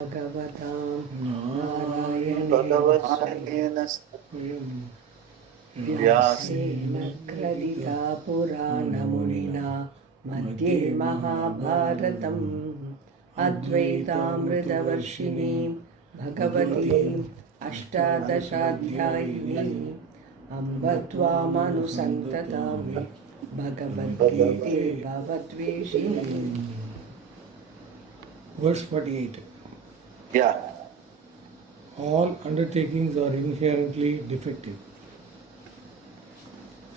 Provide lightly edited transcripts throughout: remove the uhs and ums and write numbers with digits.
Bhagavatam Narayana Vyasena Kradita Purana Munina Madhye Mahabharatam Advaitamritavarshinim Bhagavatim Ashtadashadhyayinim Ambatvamanusantadami Bhagavad Gita Bhavatveshinim. Verse 48. Yeah. All undertakings are inherently defective.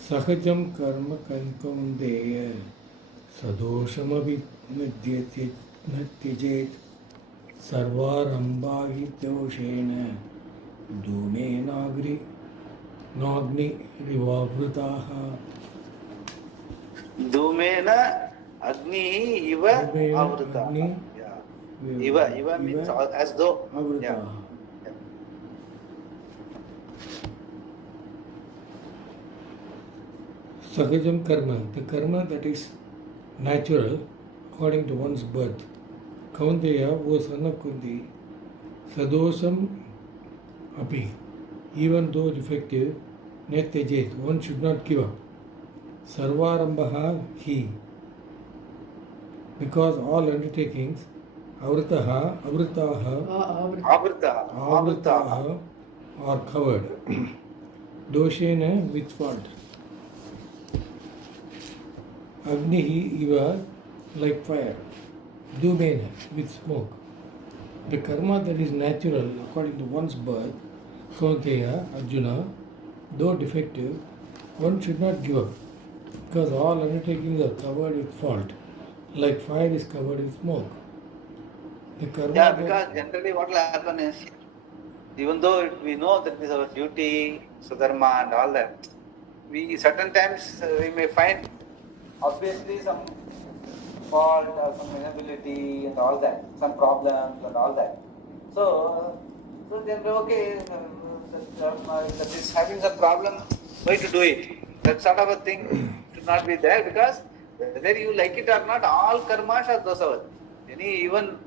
Sahajam karma kankaundeya sadoshamavi natyajet sarvarambagi doshena dhume nagni rivavrutaha. Dhumena Agni Iva Avruta. Yeah. Iva means as though. Yeah. Sahajam karma, the karma that is natural according to one's birth. Kaunteya, O son of Kunti, sadosham api, even though defective, netyajet, one should not give up. Sarvarambaha he, because all undertakings, avritaha are covered. Doshena with fault. Agnihi iva like fire. Dhumena with smoke. The karma that is natural according to one's birth, Kaunteya, Arjuna, though defective, one should not give up, because all undertakings are covered with fault, like fire is covered with smoke. The karma Because generally what will happen is, even though we know that is our duty, Sudharma and all that, we certain times we may find obviously some fault or some inability and all that, some problems and all that. So then okay, that is having some problem, why to do it? That sort of a thing should not be there, because whether you like it or not, all karmas are dosavat. Even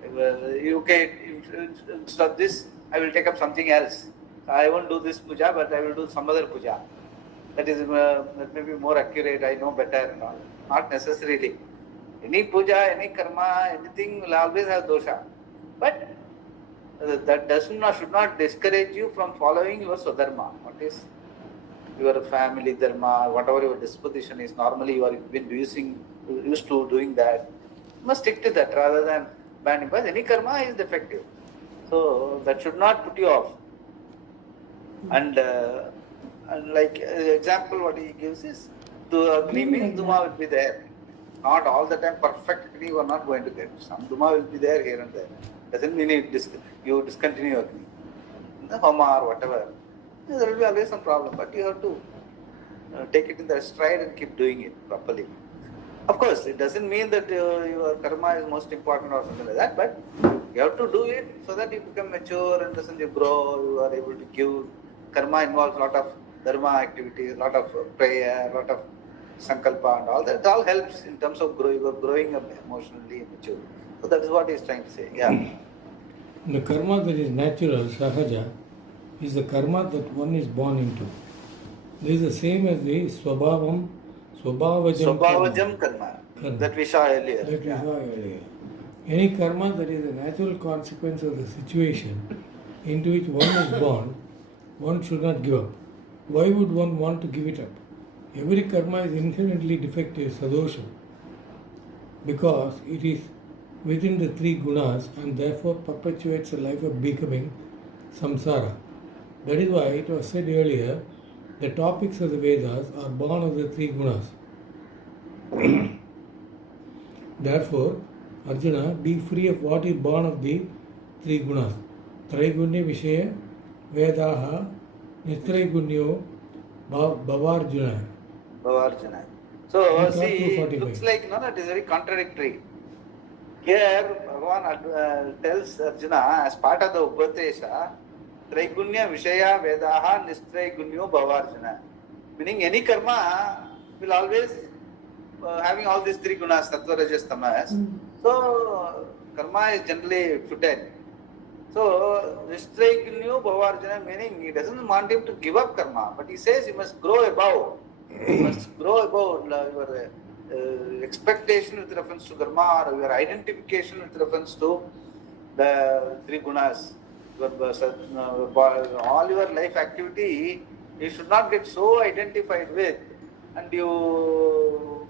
instead of this, I will take up something else. I won't do this puja, but I will do some other puja. That may be more accurate, I know better and all. Not necessarily. Any puja, any karma, anything will always have dosha. But that should not discourage you from following your swadharma. What is your family dharma, whatever your disposition is, normally you are used to doing that. You must stick to that rather than banning, because any karma is defective. So that should not put you off. And like example what he gives is, Agni means Duma will be there. Not all the time perfect Agni you are not going to get. Some Duma will be there here and there. Doesn't mean you discontinue Agni. In the Homa or whatever, there will be always some problem, but you have to take it in the stride and keep doing it properly. Of course, it doesn't mean that your karma is most important or something like that, but you have to do it so that you become mature and thus you grow, you are able to give. Karma involves a lot of dharma activities, a lot of prayer, a lot of sankalpa and all that. It all helps in terms of growing up emotionally and mature. So that is what he is trying to say. Yeah. The karma that is natural, sahaja, is the karma that one is born into. This is the same as the swabhavajam karma that we saw earlier. Any karma that is a natural consequence of the situation into which one is born, one should not give up. Why would one want to give it up? Every karma is inherently defective, sadosham, because it is within the three gunas and therefore perpetuates a life of becoming samsara. That is why it was said earlier, the topics of the Vedas are born of the three gunas. Therefore, Arjuna, be free of what is born of the three gunas. Traigunya Vishaya Vedaha Nitraigunya Bhavarjuna. So, see, it looks like it is very contradictory. Here, Bhagavan tells Arjuna, as part of the Upadesha, Traigunya Vishaya Vedaha Nistraigunya Bhavarjuna. Meaning any karma will always having all these three gunas, sattva, rajas, tamas. So karma is generally futile. So, Nistraigunyu Bhavarjana, meaning he doesn't want him to give up karma, but he says you must grow above. You must grow above your expectation with reference to karma, or your identification with reference to the three gunas. All your life activity, you should not get so identified with, and you,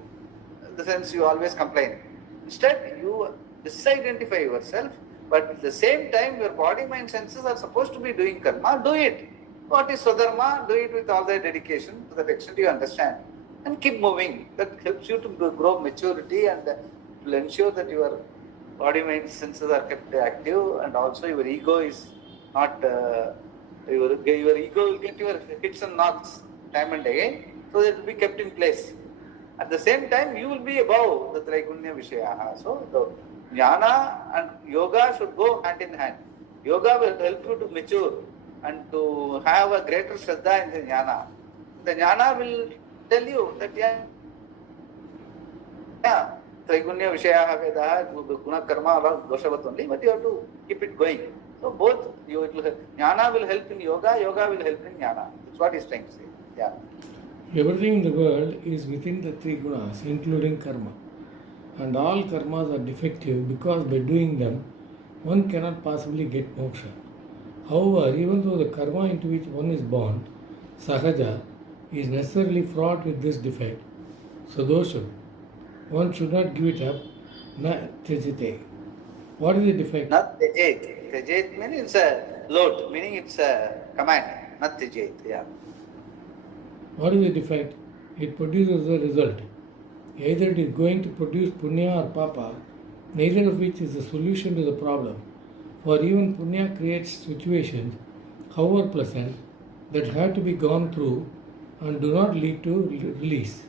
in the sense you always complain. Instead, you disidentify yourself, but at the same time, your body, mind, senses are supposed to be doing karma. Do it. What is Swadharma? Do it with all the dedication to that extent you understand, and keep moving. That helps you to grow maturity, and will ensure that your body, mind, senses are kept active, and also your ego is not, your ego will get your hits and knocks time and again, so that it will be kept in place. At the same time, you will be above the Traigunya Vishayaha. So, the jnana and yoga should go hand in hand. Yoga will help you to mature and to have a greater shraddha in the jnana. The jnana will tell you that, Traigunya Vishayaha Vedaha, Guna Karma, Doshavat only, but you have to keep it going. So both, jnana will help in yoga, yoga will help in jnana. That's what he's trying to say. Yeah. Everything in the world is within the three gunas, including karma. And all karmas are defective because by doing them, one cannot possibly get moksha. However, even though the karma into which one is born, sahaja, is necessarily fraught with this defect, sadosham, one should not give it up, na tejite. What is the defect? Not tejet. Tejet means it's a load, meaning it's a command, not tejet. Yeah. What is the defect? It produces a result. Either it is going to produce punya or papa, neither of which is the solution to the problem. For even punya creates situations, however pleasant, that have to be gone through and do not lead to release.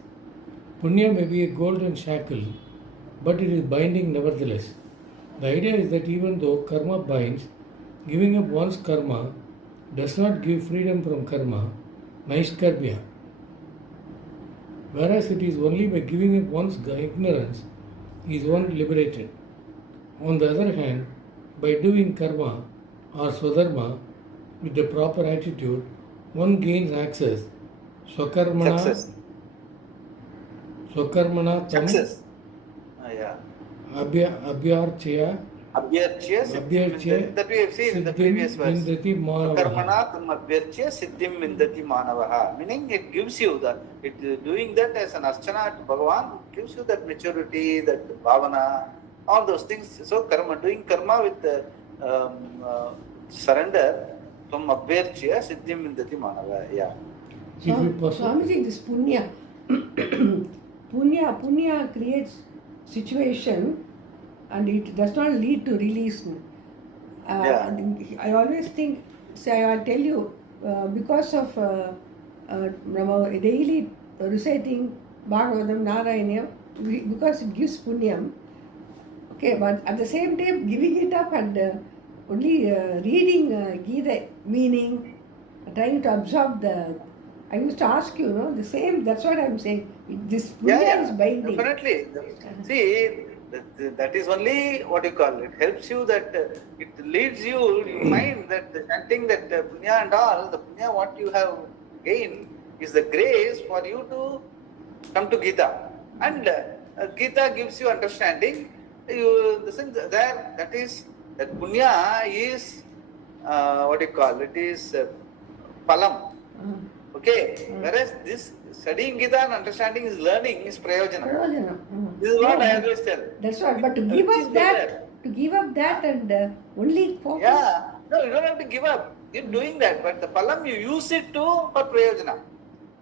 Punya may be a golden shackle, but it is binding nevertheless. The idea is that even though karma binds, giving up one's karma does not give freedom from karma, naiskarbhya. Whereas it is only by giving up one's ignorance is one liberated. On the other hand, by doing karma or swadharma with the proper attitude, one gains access. Swakarmana tam abhyarchaya Abhyarchya, that we have seen in the previous verse. Karmana tam abhyarchya siddhim vindati manavaha. Meaning it gives you that, doing that as an archana to Bhagavan gives you that maturity, that bhavana, all those things. So doing karma with surrender, tam abhyarchya siddhim vindati manavaha. Yeah. Swamiji, this punya, punya creates situation and it does not lead to release. I always think, I'll tell you, because of daily reciting Bhagavatam, Narayana, because it gives punyam, okay, but at the same time giving it up and only reading Gita, meaning, trying to absorb I used to ask you, the same, that's what I'm saying. This punya is binding. Definitely. See, that is only what you call it. Helps you that it leads you, you find that the chanting that punya and all, the punya what you have gained is the grace for you to come to Gita. And Gita gives you understanding. The sense there, that is, that punya is, what you call it, is palam. Okay, whereas this studying Gita and understanding is learning, is prayojana. This is what I always tell. That's right, but to give up that and only focus. Yeah, no, you don't have to give up. You're doing that, but the palam you use it for prayojana.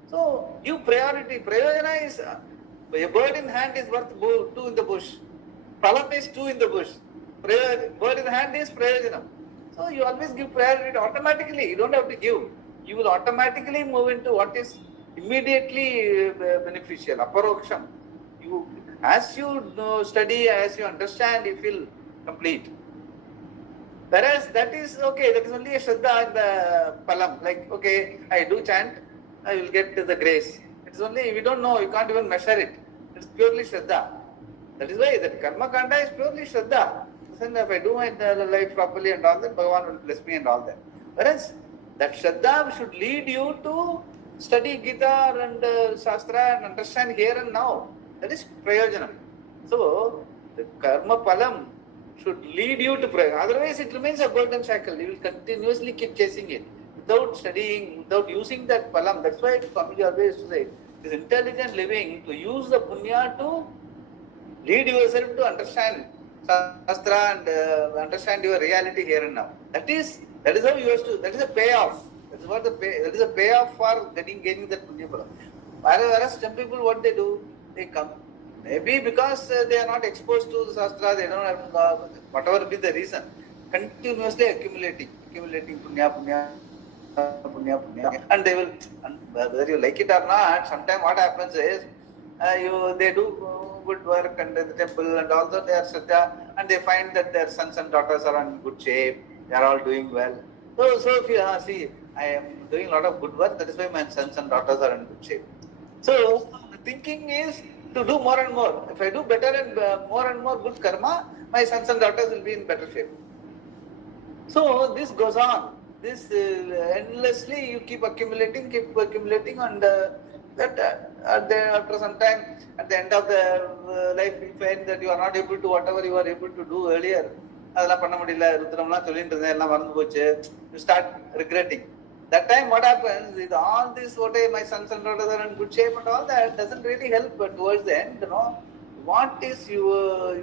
So give priority. Prayojana is a bird in hand is worth two in the bush. Palam is two in the bush. Bird in hand is prayojana. So you always give priority automatically. You don't have to give. You will automatically move into what is immediately beneficial, aparoksham. As you study, as you understand, you feel complete. Whereas that is okay, that is only a shraddha in the palam. Like, okay, I do chant, I will get the grace. It is only, we don't know, you can't even measure it. It's purely shraddha. That is why that karma kanda is purely shraddha. then if I do my life properly and all that, Bhagavan will bless me and all that. Whereas that Shraddha should lead you to study Gita and Shastra and understand here and now. That is Prayojanam. So, the karma palam should lead you to prayer. Otherwise, it remains a golden shackle. You will continuously keep chasing it without studying, without using that palam. That's why Swamiji always used to say, it is intelligent living to use the punya to lead yourself to understand Shastra and understand your reality here and now. That is how you have to. That is a payoff. That is a payoff for gaining that punya palam. Whereas some people, what they do, they come. Maybe because they are not exposed to the Shastra, they don't have, whatever be the reason, continuously accumulating punya. And they will, and whether you like it or not, sometimes what happens is, they do good work and the temple and all that, they are Shraddha, and they find that their sons and daughters are in good shape, they are all doing well. So if you see, I am doing a lot of good work, that is why my sons and daughters are in good shape. So the thinking is to do more and more. If I do better and more good karma, my sons and daughters will be in better shape. So this goes on. This endlessly you keep accumulating, and that after some time, at the end of the life, you find that you are not able to whatever you were able to do earlier. You start regretting. That time what happens with all this, my sons and daughters are in good shape and all that doesn't really help, but towards the end, what is your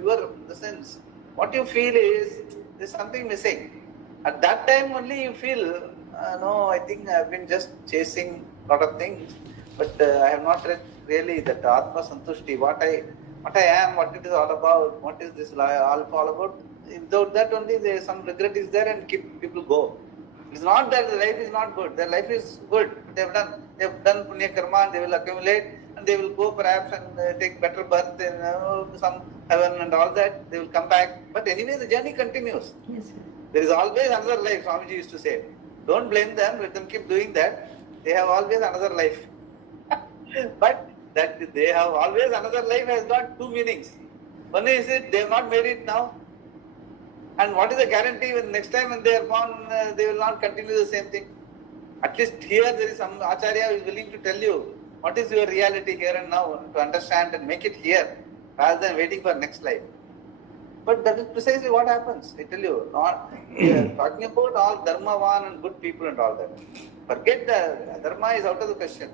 sense? What you feel is there's something missing. At that time only you feel, no, I think I've been just chasing a lot of things, but I have not read really that Atma Santushti, what I am, what it is all about, what is this all about. Without that only some regret is there and keep people go. It's not that the life is not good. Their life is good. They've done punya karma and they will accumulate and they will go perhaps and take better birth in some heaven and all that. They will come back. But anyway, the journey continues. Yes, sir. There is always another life, Swamiji used to say. Don't blame them, let them keep doing that. They have always another life. But that they have always another life has got two meanings. One is they have not made it now. And what is the guarantee when next time when they are born, they will not continue the same thing? At least here there is some Acharya who is willing to tell you what is your reality here and now to understand and make it here rather than waiting for next life. But that is precisely what happens. I tell you, we are talking about all dharmavan and good people and all that. Forget the dharma is out of the question.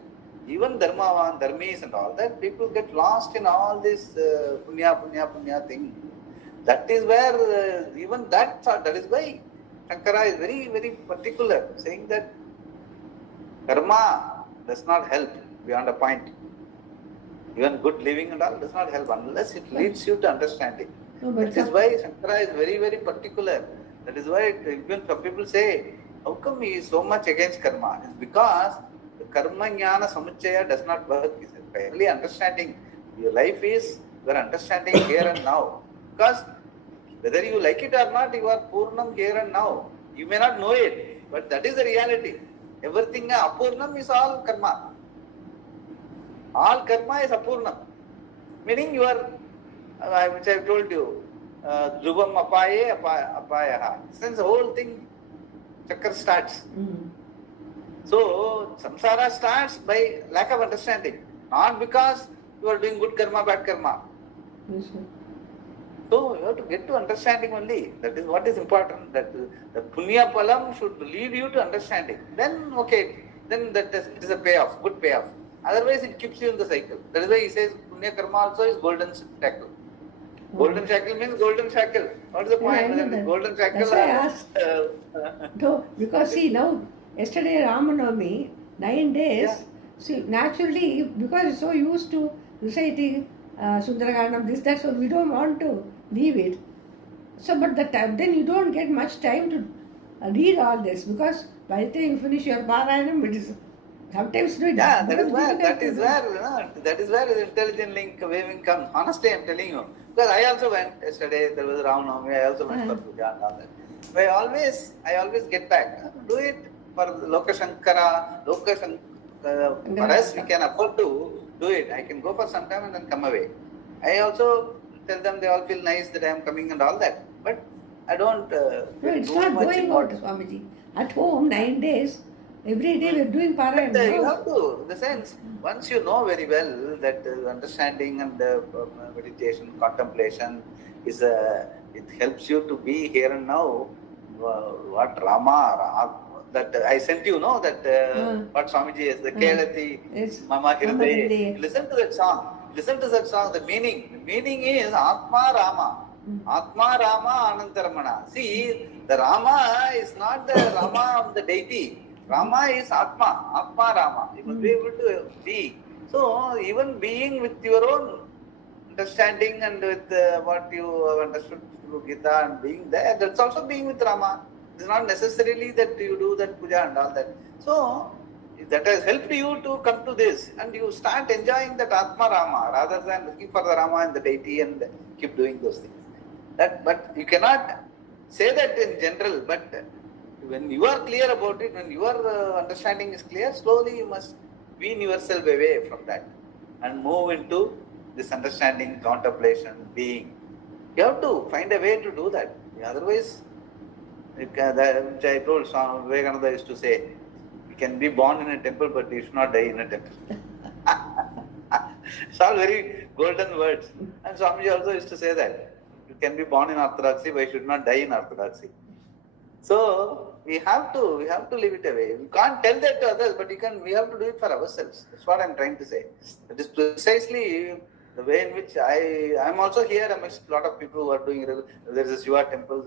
Even dharmavan, dharmis and all that, people get lost in all this punya thing. That is where even that is why Shankara is very, very particular, saying that karma does not help beyond a point. Even good living and all does not help unless it leads you to understanding. No, that is why Shankara is very, very particular. That is why even some people say, how come he is so much against karma? It's because the karma jnana samuchaya does not work. He said, really understanding your life is your understanding here and now. Because whether you like it or not, you are Purnam here and now. You may not know it, but that is the reality. Everything Apurnam is all karma. All karma is Apurnam. Meaning you are, which I have told you, Dhruvam apaye apayaha. Since the whole thing, chakra starts. So, samsara starts by lack of understanding. Not because you are doing good karma, bad karma. Yes, sir. So you have to get to understanding only. That is what is important. That the punya palam should lead you to understanding. Then it is a payoff, good payoff. Otherwise it keeps you in the cycle. That is why he says punya karma also is golden shackle. Golden shackle means golden shackle. What is the point? Yeah, I know Golden shackle. That's why I asked. No, because see now, yesterday Ramanavami, 9 days, Yeah. see naturally, because it's so used to reciting Sundaragaranam, this, that, so we don't want to leave it. So, but then you don't get much time to read all this, because by the time you finish your Parayanam, it is sometimes Yeah, that is where the intelligent link waving comes. Honestly, I am telling you. Because I also went yesterday, there was Ramanavami, I also went for puja and all that. But I always get back. Do it for Lokashankara, for us, we can afford to do it. I can go for some time and then come away. I also tell them they all feel nice that I am coming and all that. But I don't No, get it's too not much going out, involved. Swamiji. At home, 9 days, every day we're doing But Parayan. you No? have to, in the sense, once you know very well that understanding and meditation, contemplation is it helps you to be here and now. What that I sent you, know that what Swamiji is, the Kelati Yes. Mama Mama Hirde. Hirde. Listen to that song. Listen to that song. The meaning is Atma Rama. Atma Rama Anantaramana. See, the Rama is not the Rama of the deity. Rama is Atma, Atma Rama. You must be able to be. So, even being with your own understanding and with what you have understood through Gita and being there, that's also being with Rama. It's not necessarily that you do that puja and all that. So, that has helped you to come to this and you start enjoying that Atma Rama rather than looking for the Rama and the deity and keep doing those things. But you cannot say that in general, but when you are clear about it, when your understanding is clear, slowly you must wean yourself away from that and move into this understanding, contemplation, being. You have to find a way to do that. Otherwise, which I told Swami Vivekananda used to say, you can be born in a temple, but you should not die in a temple. It's all very golden words. And Swamiji also used to say that. You can be born in orthodoxy, but you should not die in orthodoxy. So we have to leave it away. We can't tell that to others, but we have to do it for ourselves. That's what I'm trying to say. That is precisely the way in which I'm also here amidst a lot of people who are doing. There is a Shiva temple.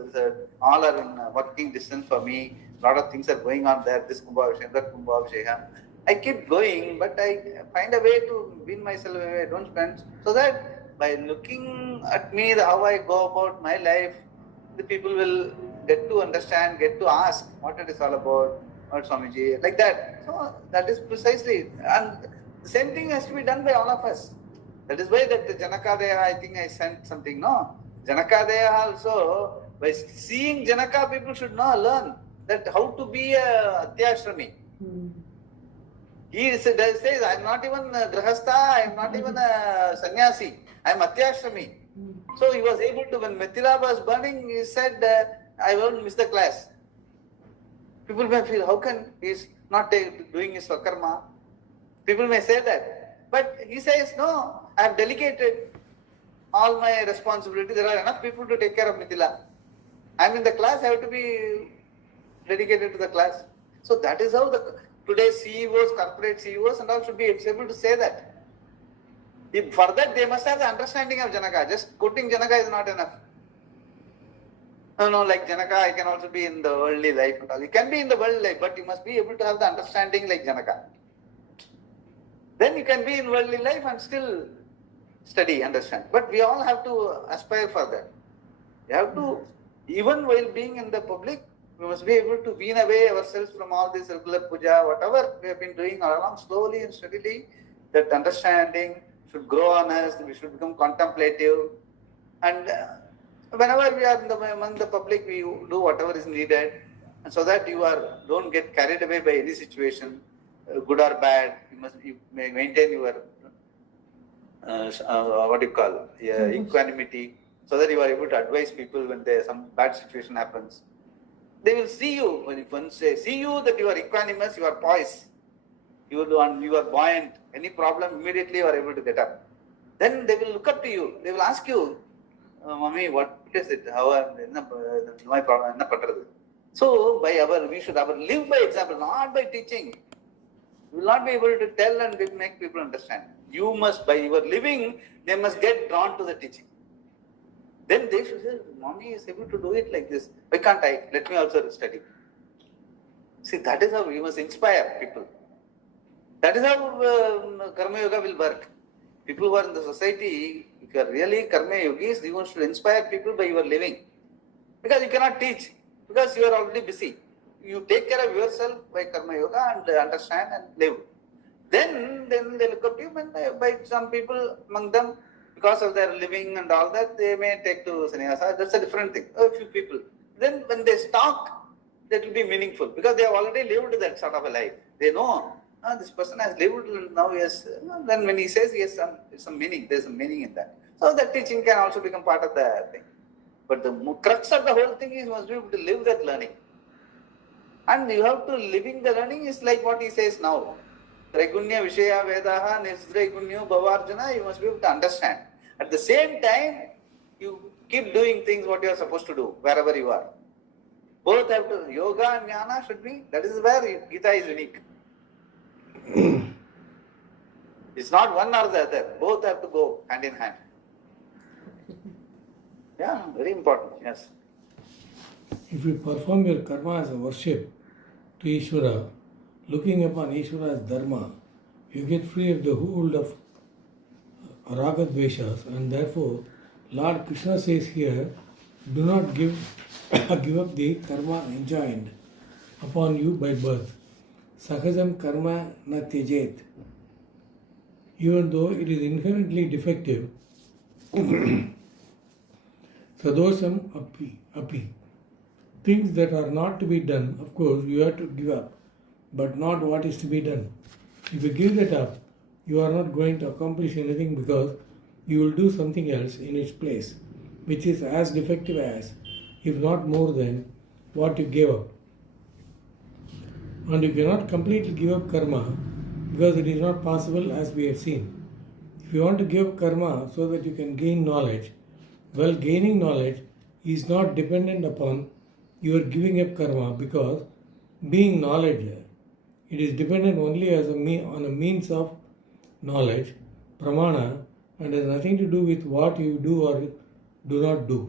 All are in working distance for me. A lot of things are going on there. This Kumbha Abhishekam, that Kumbha Abhishekam. I keep going, but I find a way to wean myself away. I don't spend, so that by looking at me, how I go about my life, the people will get to understand, get to ask what it is all about, what Swamiji, like that. So that is precisely, and the same thing has to be done by all of us. That is why that the Janaka Deha, I think I sent something, no? Janaka Deha also, by seeing Janaka, people should now learn that how to be a Atyashrami. He says, I am not even a Grahastha, I am not even a sannyasi, I am Atyashrami. So he was able to, when Mithila was burning, he said, I won't miss the class. People may feel, how can he is not doing his Swakarma? People may say that. But he says, no, I have delegated all my responsibility. There are enough people to take care of Mithila. I am in the class, I have to be dedicated to the class. So that is how today's CEOs, corporate CEOs and all should be able to say that. For that, they must have the understanding of Janaka. Just quoting Janaka is not enough. No, like Janaka, I can also be in the worldly life. You can be in the worldly life, but you must be able to have the understanding like Janaka. Then you can be in worldly life and still study, understand. But we all have to aspire for that. We have to, even while being in the public, we must be able to wean away ourselves from all this regular puja, whatever we have been doing all along, slowly and steadily. That understanding should grow on us, we should become contemplative. And whenever we are among the public, we do whatever is needed. And so that don't get carried away by any situation, good or bad. You may maintain your, equanimity, so that you are able to advise people when some bad situation happens. They will see you, when once they see you that you are equanimous, you are poised, you are buoyant, any problem, immediately you are able to get up. Then they will look up to you, they will ask you, Mommy, what is it? My problem? So, we should live by example, not by teaching. You will not be able to tell and make people understand. You must, by your living, they must get drawn to the teaching. Then they should say, Mommy is able to do it like this. Why can't I? Let me also study. See, that is how we must inspire people. That is how Karma Yoga will work. People who are in the society, if you are really Karma Yogis, you want to inspire people by your living. Because you cannot teach, because you are already busy. You take care of yourself by Karma Yoga and understand and live. Then they look up to you, and by some people among them, because of their living and all that, they may take to sannyasa. That's a different thing. A few people. Then when they talk, that will be meaningful because they have already lived that sort of a life. They know this person has lived now. Yes. Then when he says yes, some meaning. There's some meaning in that. So that teaching can also become part of the thing. But the crux of the whole thing is you must be able to live that learning. And you have to living the learning is like what he says now. Traigunya Vishaya Vedaha Nisdraigunyo Bhavarjana, you must be able to understand. At the same time, you keep doing things what you are supposed to do, wherever you are. Both have to, yoga and jnana should be, that is where Gita is unique. It's not one or the other, both have to go hand in hand. Yeah, very important, yes. If you perform your karma as a worship to Ishvara, looking upon Ishvara as dharma, you get free of the hold of raga dveshas, and therefore Lord Krishna says here, do not give up the karma enjoined upon you by birth. Sakajam karma na tyajet. Even though it is inherently defective, sadosham api. Things that are not to be done, of course, you have to give up, but not what is to be done. If you give that up, you are not going to accomplish anything because you will do something else in its place, which is as defective as, if not more than, what you gave up. And you cannot completely give up karma because it is not possible, as we have seen. If you want to give up karma so that you can gain knowledge, well, gaining knowledge is not dependent upon your giving up karma, because being knowledge, it is dependent only as on a means of knowledge, pramana, and has nothing to do with what you do or do not do.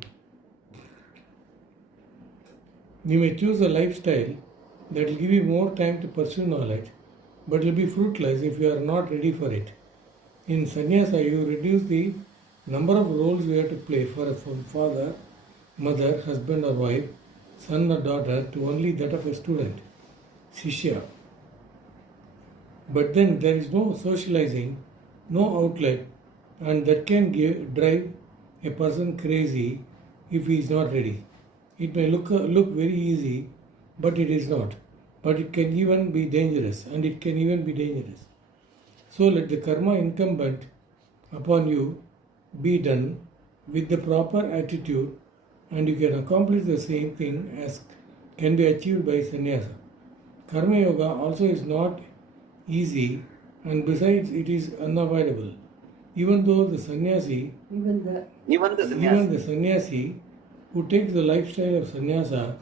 You may choose a lifestyle that will give you more time to pursue knowledge, but it will be fruitless if you are not ready for it. In sannyasa, you reduce the number of roles you have to play from father, mother, husband or wife, son or daughter, to only that of a student, shishya. But then there is no socializing, no outlet, and that can drive a person crazy if he is not ready. It may look very easy, but it is not. But it can even be dangerous, and it can even be dangerous. So let the karma incumbent upon you be done with the proper attitude, and you can accomplish the same thing as can be achieved by sannyasa. Karma yoga also is not easy, and besides it is unavoidable. Even though the sannyasi, Even the sannyasi who takes the lifestyle of sannyasa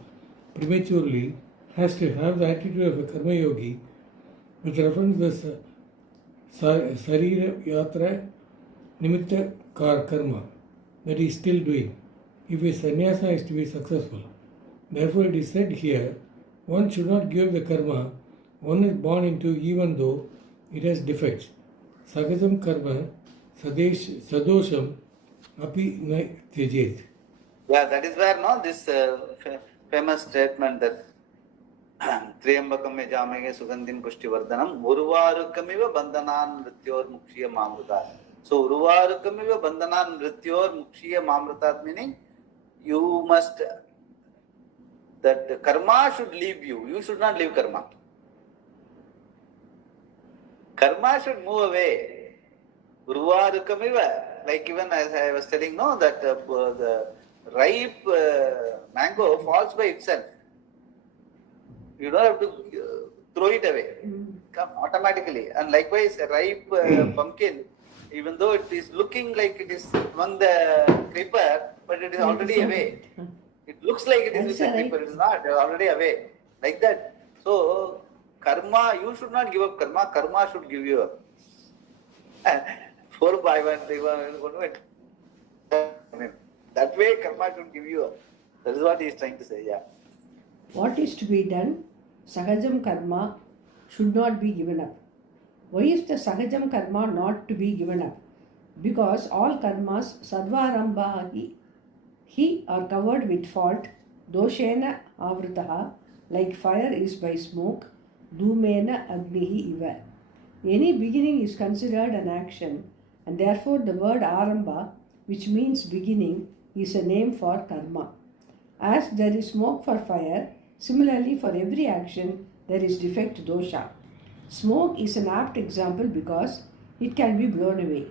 prematurely has to have the attitude of a karma yogi with reference to the sarira yatra nimitta karma that he is still doing, if a sannyasa is to be successful. Therefore it is said here, one should not give the karma one is born into, even though it has defects. Sakajam karma sadosham api na tyajet. Yeah, that is where this famous statement that Triyambakam yajamege sugandhim pushtivardhanam uruvarukamiva bandhanan nrityor mukshiyam amrutat. So uruvarukamiva bandhanan nrityor mukshiyam amrutat, meaning you must, that karma should leave you. You should not leave karma. Karma should move away. Uruvarukamiva, like even as I was telling, no, that the ripe mango falls by itself. You don't have to throw it away. Come automatically. And likewise, a ripe pumpkin, even though it is looking like it is among the creeper, but it is already away. It looks like it is with the creeper, it is not, it is already away. Like that. So, karma, you should not give up karma, karma should give you up. 4 by 1, 3 1, that way karma should give you up. That is what he is trying to say, yeah. What is to be done? Sahajam karma should not be given up. Why is the Sahajam karma not to be given up? Because all karmas sadvarambha he are covered with fault, doshena avritaha, like fire is by smoke, dhumena agnihi iva. Any beginning is considered an action, and therefore the word arambha, which means beginning, is a name for karma. As there is smoke for fire, similarly for every action there is defect dosha. Smoke is an apt example because it can be blown away.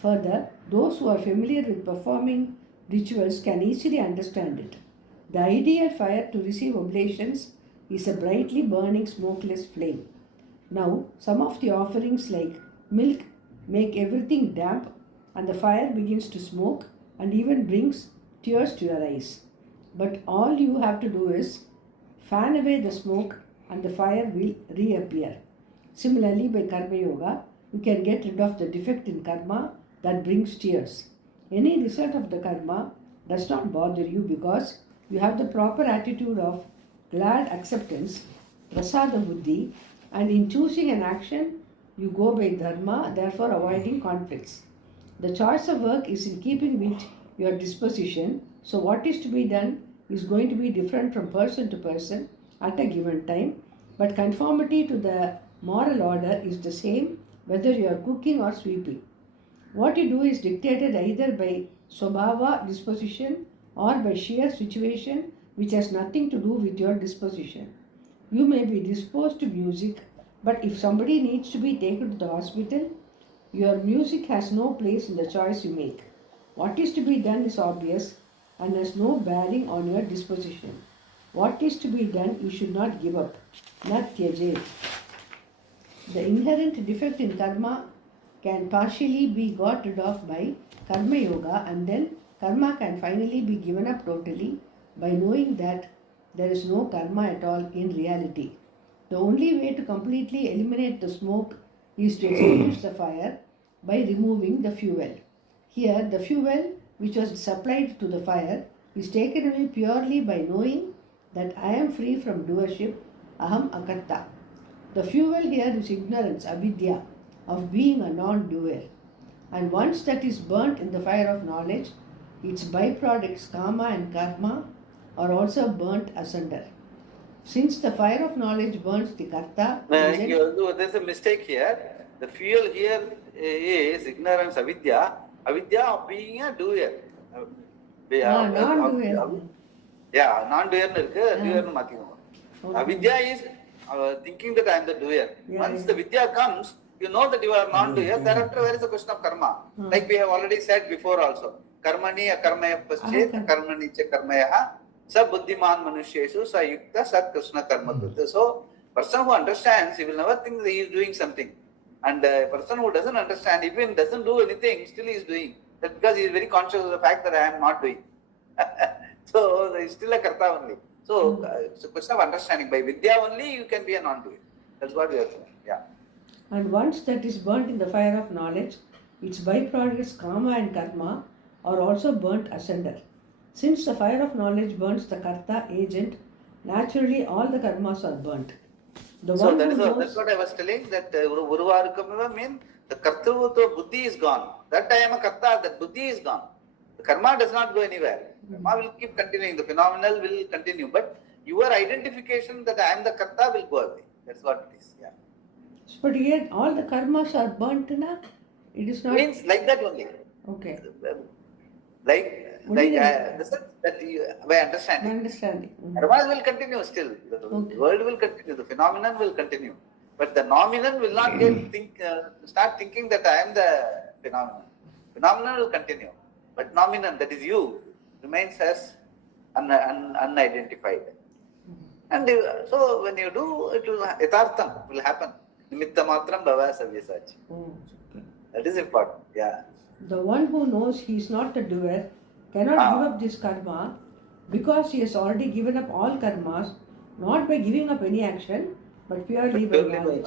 Further, those who are familiar with performing rituals can easily understand it. The ideal fire to receive oblations is a brightly burning smokeless flame. Now, some of the offerings like milk make everything damp and the fire begins to smoke and even brings tears to your eyes. But all you have to do is fan away the smoke and the fire will reappear. Similarly, by Karma Yoga, you can get rid of the defect in karma that brings tears. Any result of the karma does not bother you because you have the proper attitude of glad acceptance, prasada buddhi, and in choosing an action, you go by dharma, therefore avoiding conflicts. The choice of work is in keeping with your disposition, so what is to be done is going to be different from person to person at a given time, but conformity to the moral order is the same whether you are cooking or sweeping. What you do is dictated either by swabhava, disposition, or by sheer situation which has nothing to do with your disposition. You may be disposed to music, but if somebody needs to be taken to the hospital, your music has no place in the choice you make. What is to be done is obvious and has no bearing on your disposition. What is to be done you should not give up. Nat tyajet. The inherent defect in karma can partially be got rid of by karma yoga, and then karma can finally be given up totally by knowing that there is no karma at all in reality. The only way to completely eliminate the smoke is to extinguish the fire by removing the fuel. Here, the fuel which was supplied to the fire is taken away purely by knowing that I am free from doership, aham akatta. The fuel here is ignorance, avidya, of being a non-doer. And once that is burnt in the fire of knowledge, its byproducts karma and karma are also burnt asunder. Since the fire of knowledge burns the karta, there's a mistake here. The fuel here is ignorance, avidya. Avidya of being a doer. non-doer. Yeah, non-doer doer mathikkom. Avidya is thinking that I am the doer. Once the vidya comes, you know that you are non-doer. Thereafter, where is the question of karma? Like we have already said before also. Karmani akarmaya paschet, karmani cha karmaya. Sa buddhiman manushyesu sa yukta sat krishna karma. So, person who understands, he will never think that he is doing something. And a person who doesn't understand, even doesn't do anything, still he is doing. That's because he is very conscious of the fact that I am not doing. So, he is still a karta only. So, it's a question of understanding. By vidya only, you can be a non-doer. That's what we are saying. Yeah. And once that is burnt in the fire of knowledge, its byproducts karma and karma are also burnt asunder. Since the fire of knowledge burns the karta agent, naturally all the karmas are burnt. That's what I was telling, that Uruvarukamiva means the kartruvatva buddhi is gone. That I am a karta, that buddhi is gone. The karma does not go anywhere. Karma will keep continuing, the phenomenal will continue. But your identification that I am the karta will go away. That's what it is. Yeah. But yet all the karmas are burnt, na? It is not. Means like that only. Okay. Like that you, by understanding. Understanding. Karmas will continue still. The world will continue. The phenomenon will continue. But the nominan will not start thinking that I am the phenomenon. Phenomenon will continue. But nominan, that is you, remains as unidentified. And so when you do, it will yatartham will happen. Nimitta matram bhava savyasachi. That is important. Yeah. The one who knows he is not a doer cannot give up this karma because he has already given up all karmas, not by giving up any action, but purely by knowledge.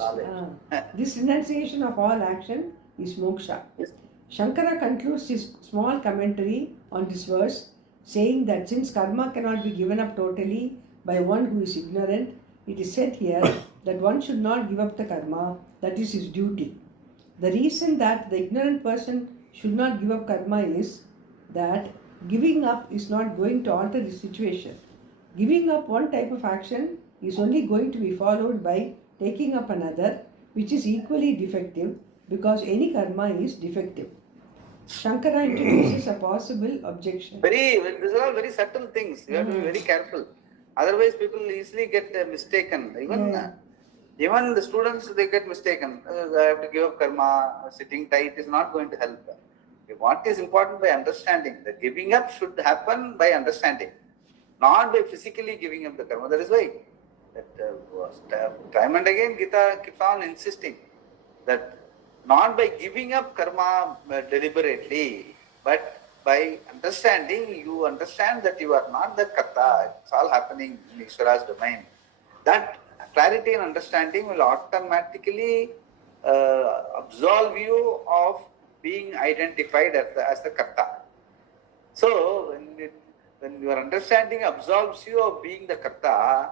This renunciation of all action is moksha. Shankara concludes his small commentary on this verse saying that since karma cannot be given up totally by one who is ignorant, it is said here that one should not give up the karma, that is his duty. The reason that the ignorant person should not give up karma is that giving up is not going to alter the situation. Giving up one type of action is only going to be followed by taking up another, which is equally defective because any karma is defective. Shankara introduces a possible objection. These are all very subtle things. You have to be very careful. Otherwise, people easily get mistaken. Even the students, they get mistaken. I have to give up karma. Sitting tight is not going to help. What is important by understanding? The giving up should happen by understanding, not by physically giving up the karma. That is why time and again Gita keeps on insisting that not by giving up karma deliberately, but by understanding, you understand that you are not the karta. It's all happening in Ishvara's domain. That clarity and understanding will automatically absolve you of being identified as the karta. So, when your understanding absolves you of being the karta,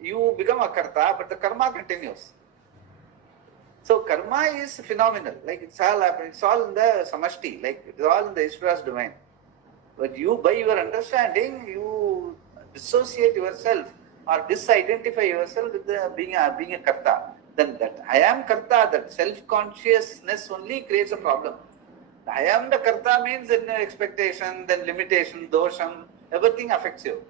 you become a karta, but the karma continues. So, karma is phenomenal, like it's all happening, it's all in the samashti, like it's all in the Ishvara's domain. But you, by your understanding, you dissociate yourself or disidentify yourself with being a karta. Then that I am karta, that self-consciousness only creates a problem. I am the karta means then expectation, then limitation, dosham, everything affects you.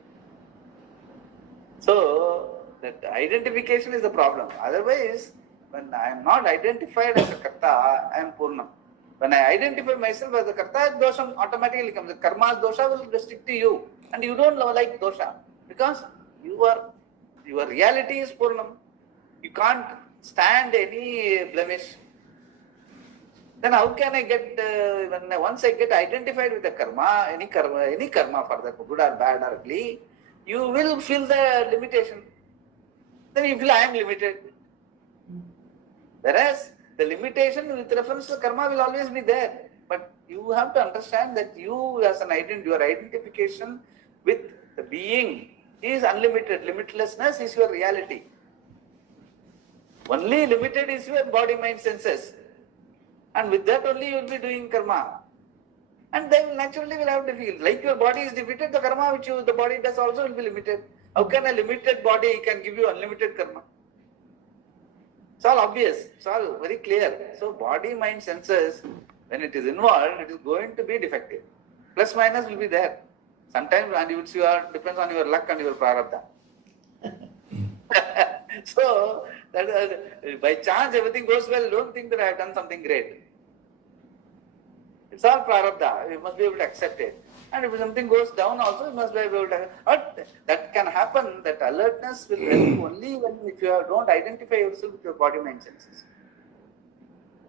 So, that identification is the problem. Otherwise, when I am not identified as a karta, I am purnam. When I identify myself as a karta, dosham automatically comes. The karma's dosha will stick to you. And you don't like dosha. Because your reality is purnam. You can't stand any blemish. Then how can I get, once I get identified with the karma, any karma for the good or bad or ugly, you will feel the limitation. Then you feel I am limited. Whereas the limitation with reference to karma will always be there. But you have to understand that you as an your identification with the being is unlimited. Limitlessness is your reality. Only limited is your body, mind, senses. And with that only you will be doing karma. And then naturally will have to feel. Like your body is limited, the karma which the body does also will be limited. How can a limited body can give you unlimited karma? It's all obvious. It's all very clear. So body, mind, senses, when it is involved, it is going to be defective. Plus minus will be there. Sometimes, and you would see, depends on your luck and your prarabdha. So, that, by chance everything goes well, don't think that I have done something great. It's all prarabdha. You must be able to accept it. And if something goes down also, you must be able to. But that can happen, that alertness will help only when if you don't identify yourself with your body, mind, senses.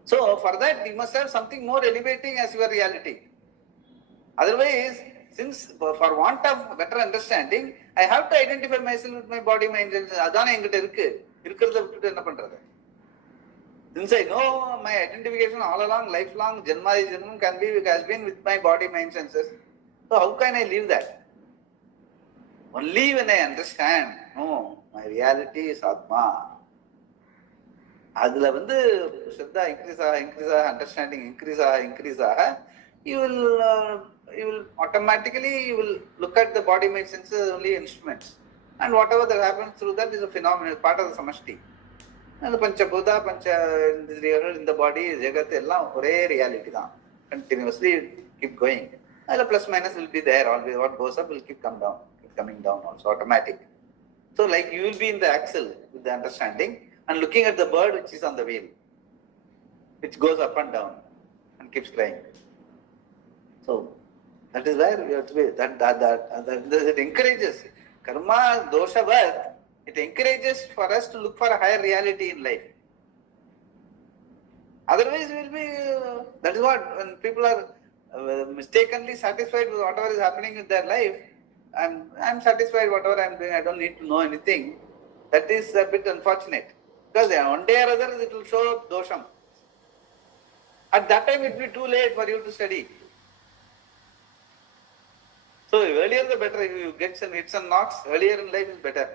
So for that, you must have something more elevating as your reality. Otherwise, since for want of better understanding, I have to identify myself with my body, mind, senses. Adana engita irukku. Irukkuradha vittu enna pandrathu? Since I know my identification all along, lifelong, janma has been with my body, mind, senses. So how can I leave that? Only when I understand, no, my reality is Atma. Adula vandu Shraddha increase, understanding increase, you will automatically look at the body, mind, senses only instruments. And whatever that happens through that is a phenomenon, part of the samashti. And the Panchabhuta, Pancha in the body, Jagat, ella ore reality da. Continuously keep going. And the plus minus will be there always. What goes up will keep coming down also, automatic. So like you will be in the axle with the understanding and looking at the bird which is on the wheel, which goes up and down and keeps flying. So that is where we have to be. That encourages karma dosha birth. It encourages for us to look for a higher reality in life. Otherwise, we will be. That is what when people are mistakenly satisfied with whatever is happening in their life. I'm satisfied whatever I'm doing. I don't need to know anything. That is a bit unfortunate because one day or other it will show up dosham. At that time, it will be too late for you to study. So earlier the better. If you get some hits and knocks, earlier in life is better.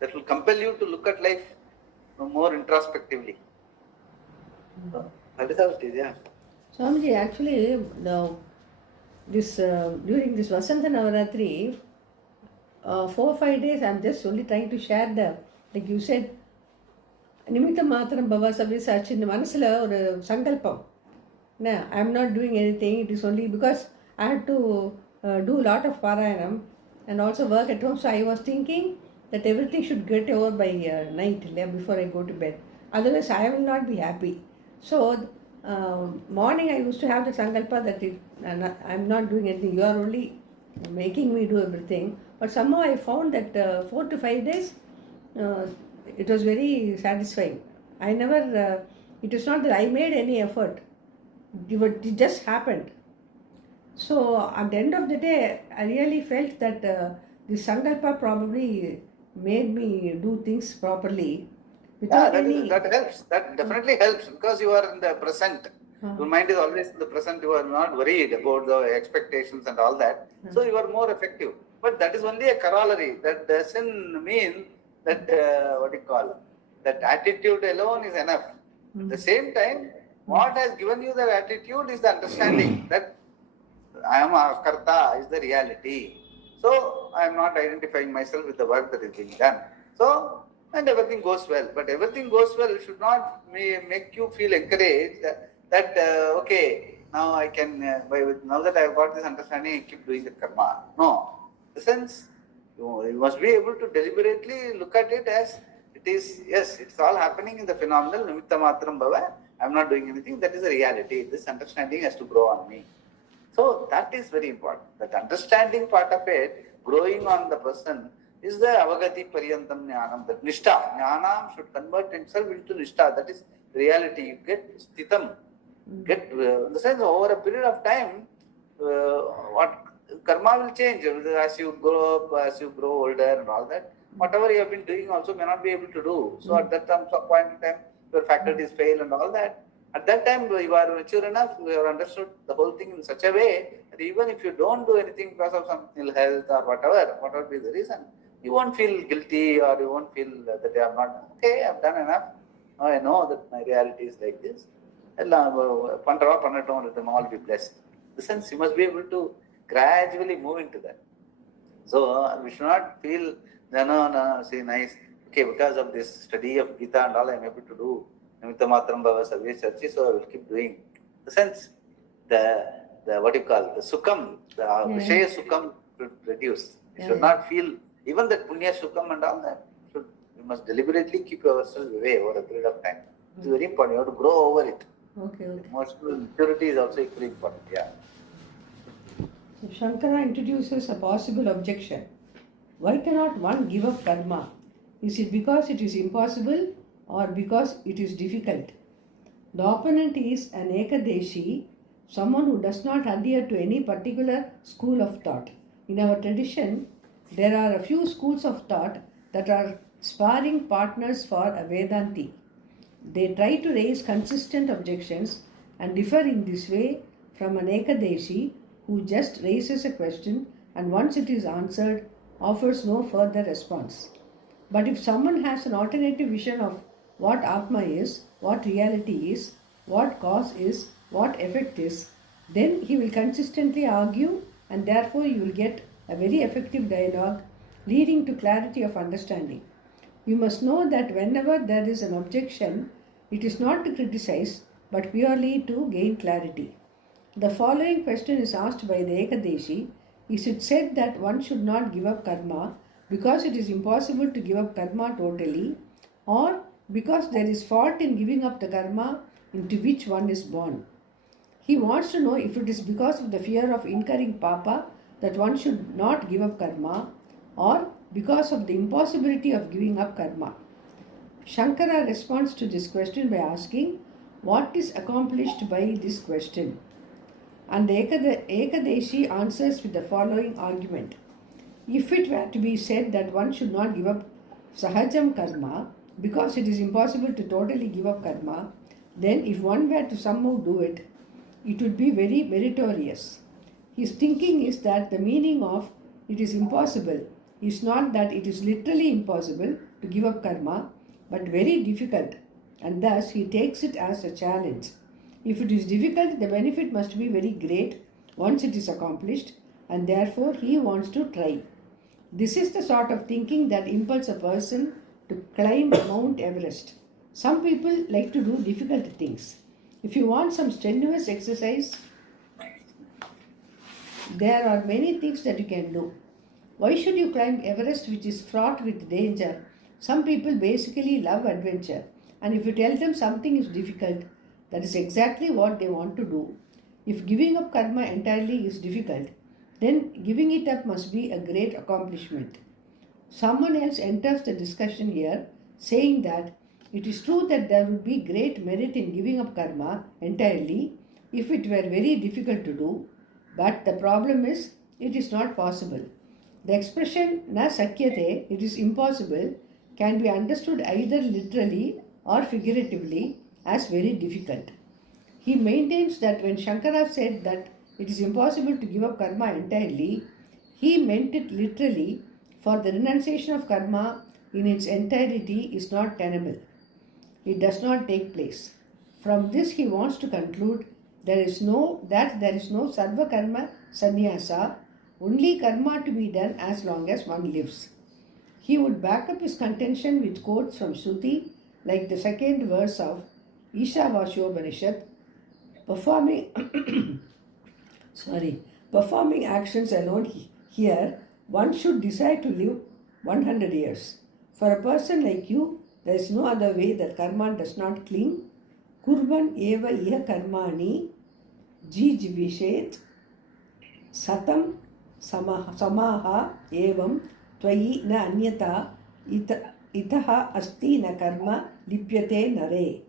That will compel you to look at life more introspectively. So that is how it is, yeah. Swamiji, actually, during this Vasanta Navaratri, 4 or 5 days, I'm just only trying to share like you said, Nimitta Matram Bhava Savyasach in the Manasala or Sankalpam. No, I'm not doing anything. It is only because I had to do a lot of Parayanam and also work at home. So I was thinking that everything should get over by night before I go to bed. Otherwise, I will not be happy. So morning I used to have the sankalpa that I'm not doing anything. You are only making me do everything. But somehow I found that 4 to 5 days, uh, it was very satisfying. I never, it was not that I made any effort. It just happened. So at the end of the day, I really felt that the sankalpa probably made me do things properly Yeah, without any. that helps. That definitely helps because you are in the present. Your mind is always in the present. You are not worried about the expectations and all that. So you are more effective. But that is only a corollary. That doesn't mean that that attitude alone is enough. At the same time, what has given you that attitude is the understanding that I am a karta is the reality. So I am not identifying myself with the work that is being done. So and everything goes well. But everything goes well should not make you feel encouraged that okay, now I can now that I have got this understanding, I keep doing the karma. No, in the sense you must be able to deliberately look at it as it is. Yes, it's all happening in the phenomenal nimitta matram bhava. I am not doing anything. That is the reality. This understanding has to grow on me. So that is very important. That understanding part of it, growing on the person, is the avagati paryantam jnanam. That nishtha, jnanam should convert itself into nishtha. That is reality. You get sthitam. Get in the sense over a period of time, what karma will change as you grow up, as you grow older and all that. Whatever you have been doing also may not be able to do. So at that time, some point in time, your faculties fail and all that. At that time, you are mature enough, you have understood the whole thing in such a way that even if you don't do anything because of some ill health or whatever be the reason, you won't feel guilty or you won't feel that I am not, okay, I have done enough. Now I know that my reality is like this. Let them all be blessed. In the sense, you must be able to gradually move into that. So we should not feel, see, nice, okay, because of this study of Gita and all, I am able to do Nimitta Matram Bhava Sarve Charchi, so I will keep doing. The sense, the the Sukham, the Vishaya Sukham should reduce. You should not feel, even that Punya Sukham and all that, you must deliberately keep yourself away over a period of time. It's very important. You have to grow over it. Okay. Emotional maturity is also equally important. Yeah. So Shankara introduces a possible objection. Why cannot one give up karma? Is it because it is impossible or because it is difficult? The opponent is an Ekadeshi, someone who does not adhere to any particular school of thought. In our tradition, there are a few schools of thought that are sparring partners for a Vedanti. They try to raise consistent objections and differ in this way from an Ekadeshi who just raises a question and once it is answered, offers no further response. But if someone has an alternative vision of what Atma is, what reality is, what cause is, what effect is, then he will consistently argue and therefore you will get a very effective dialogue leading to clarity of understanding. You must know that whenever there is an objection, it is not to criticize but purely to gain clarity. The following question is asked by the Ekadeshi. Is it said that one should not give up karma because it is impossible to give up karma totally, or because there is fault in giving up the karma into which one is born? He wants to know if it is because of the fear of incurring papa that one should not give up karma, or because of the impossibility of giving up karma. Shankara responds to this question by asking, what is accomplished by this question? And the Ekadeshi answers with the following argument. If it were to be said that one should not give up sahajam karma because it is impossible to totally give up karma, then if one were to somehow do it, it would be very meritorious. His thinking is that the meaning of it is impossible is not that it is literally impossible to give up karma, but very difficult, and thus he takes it as a challenge. If it is difficult, the benefit must be very great once it is accomplished, and therefore he wants to try. This is the sort of thinking that impels a person to climb Mount Everest. Some people like to do difficult things. If you want some strenuous exercise, there are many things that you can do. Why should you climb Everest, which is fraught with danger? Some people basically love adventure, and if you tell them something is difficult, That is exactly what they want to do. If giving up karma entirely is difficult, then giving it up must be a great accomplishment. Someone else enters the discussion here saying that it is true that there would be great merit in giving up karma entirely if it were very difficult to do, but the problem is it is not possible. The expression na sakyate, it is impossible, can be understood either literally or figuratively as very difficult. He maintains that when Shankara said that it is impossible to give up karma entirely, he meant it literally, for the renunciation of karma in its entirety is not tenable. It does not take place. From this he wants to conclude there is no sarva karma sannyasa, only karma to be done as long as one lives. He would back up his contention with quotes from Shruti, like the second verse of Ishavasyopanishad, performing actions alone here, one should decide to live 100 years. For a person like you, there is no other way that karma does not cling. Kurvan eva iha karmani jivishet satam samaha evam tvayi na anyata itaha asti na karma lipyate nare.